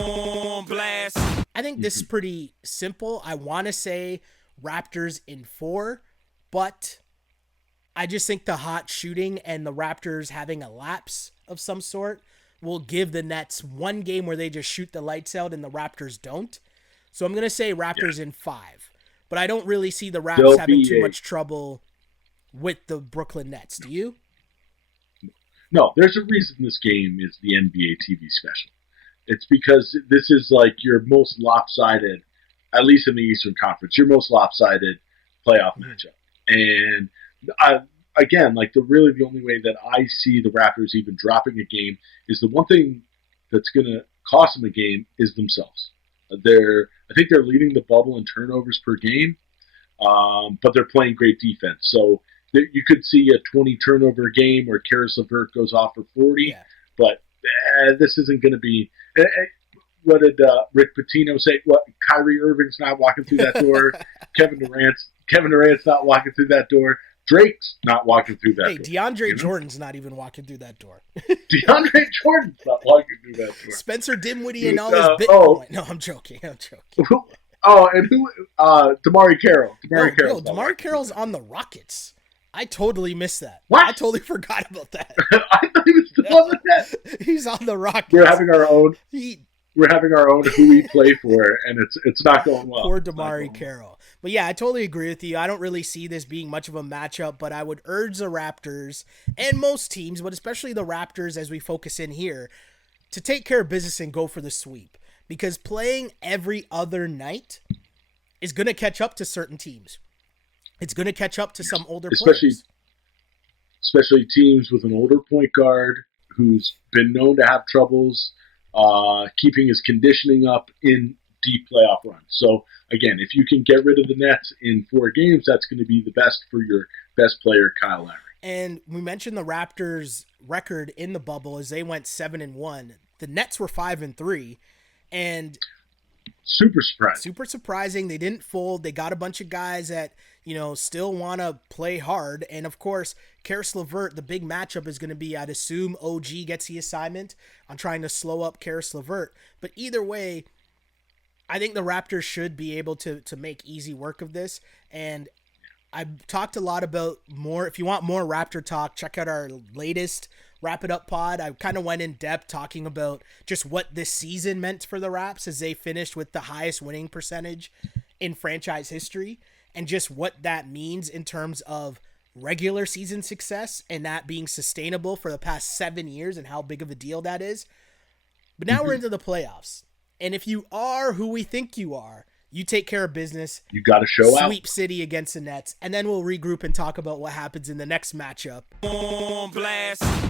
I think this is pretty simple. I want to say Raptors in 4, but I just think the hot shooting and the Raptors having a lapse of some sort will give the Nets one game where they just shoot the lights out and the Raptors don't. So I'm going to say Raptors in 5. But I don't really see the Raps having too much trouble with the Brooklyn Nets. Do you? No, there's a reason this game is the NBA TV special. It's because this is like your most lopsided, at least in the Eastern Conference, your most lopsided playoff matchup. And again, like the only way that I see the Raptors even dropping a game is the one thing that's going to cost them a game is themselves. I think they're leading the bubble in turnovers per game, but they're playing great defense. So you could see a 20 turnover game where Karis LeVert goes off for 40, but this isn't going to be. What did Rick Pitino say? What, Kyrie Irving's not walking through that door. Kevin Durant's not walking through that door. Drake's not walking through that door. DeAndre Jordan's not even walking through that door. DeAndre Jordan's not walking through that door. Spencer Dinwiddie and all his Bitcoin. No, I'm joking. And who? Damari Carroll. Damari Carroll's on the Rockets. I totally missed that. What? I totally forgot about that. I thought he was still on the net. He's on the Rockets. We're having our own. Who we play for, and it's not going well. Poor Damari Carroll. But yeah, I totally agree with you. I don't really see this being much of a matchup, but I would urge the Raptors and most teams, but especially the Raptors as we focus in here, to take care of business and go for the sweep. Because playing every other night is going to catch up to certain teams. It's going to catch up to some older players. Especially teams with an older point guard who's been known to have troubles keeping his conditioning up in deep playoff runs. So, again, if you can get rid of the Nets in 4 games, that's going to be the best for your best player, Kyle Lowry. And we mentioned the Raptors' record in the bubble as they went 7-1. The Nets were 5-3, and super surprising. They didn't fold. They got a bunch of guys that still want to play hard. And of course, Karis LeVert, the big matchup is going to be, I'd assume OG gets the assignment on trying to slow up Karis LeVert. But either way, I think the Raptors should be able to make easy work of this. And I've talked a lot about more. If you want more Raptor talk, check out our latest Wrap It Up pod. I kind of went in depth talking about just what this season meant for the Raps as they finished with the highest winning percentage in franchise history, and just what that means in terms of regular season success and that being sustainable for the past 7 years and how big of a deal that is. But now we're into the playoffs. And if you are who we think you are, you take care of business. You got to show out. Sweep City against the Nets. And then we'll regroup and talk about what happens in the next matchup.